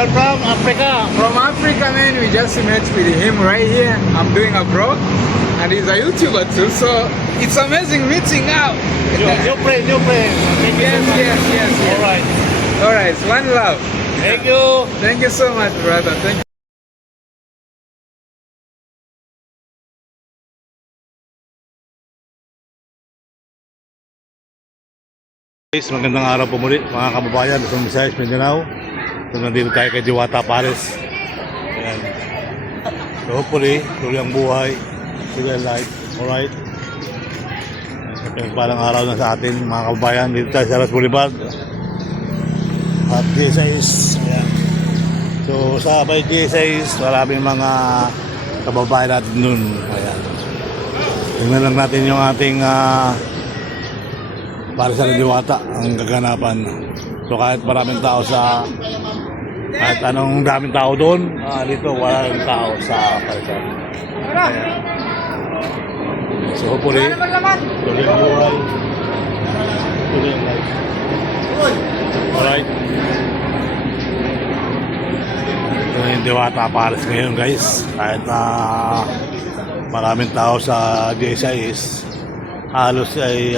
You're from Africa. From Africa, man. We just met with him right here. I'm doing a vlog, and he's a YouTuber too. So it's amazing meeting out. New friend. Thank you so much. Yes. Alright. All right, one love. Thank you. Thank you so much, brother. Thank you. Guys, magandang araw po muli mga kababayan sa Visayas, Mindanao. So, nandito tayo kay Diwata Pares. Ayan. So hopefully, tuloy ang buhay, tuloy ang life. Alright. Parang araw na sa atin mga kababayan. Dito tayo sa Ras Boulevard at GSIS. Ayan. So sa by GSIS, maraming mga kababayan natin nun. Ayan. Tingnan lang natin yung ating para sa Diwata ang gaganapan. So kahit maraming tao sa kahit anong daming tao doon, dito walang tao sa Parisan. So hopefully tuloy ang buhay, tuloy ang life. Alright, ito na yung Diwata Pares ngayon guys. Kahit na maraming tao sa DSIS, halos ay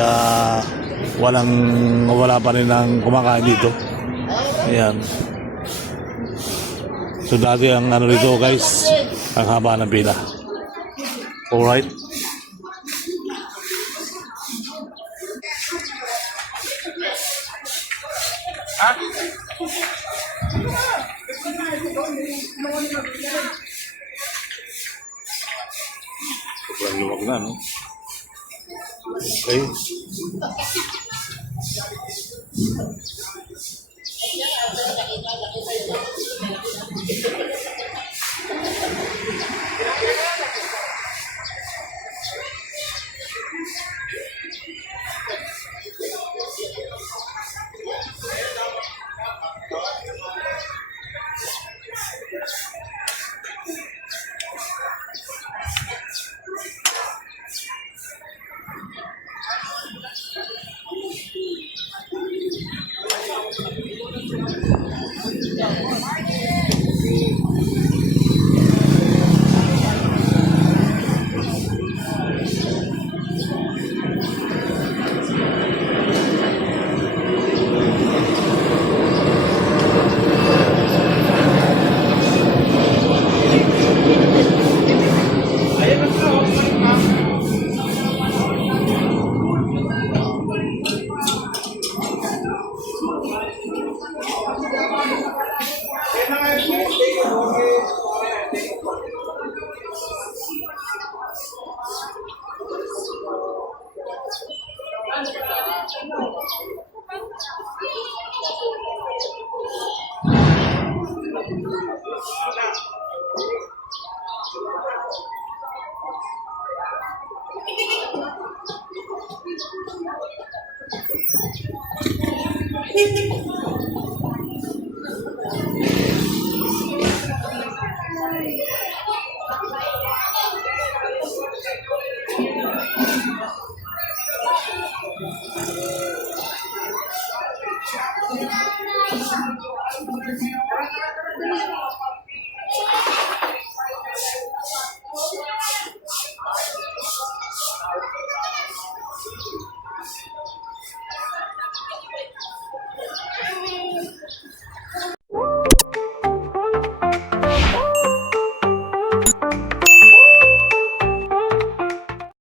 wala pa rin ang kumakain dito. Ayan. So dati ang ano dito guys, ang haba ng pila. Alright. Sobrang luwag na, no? Okay.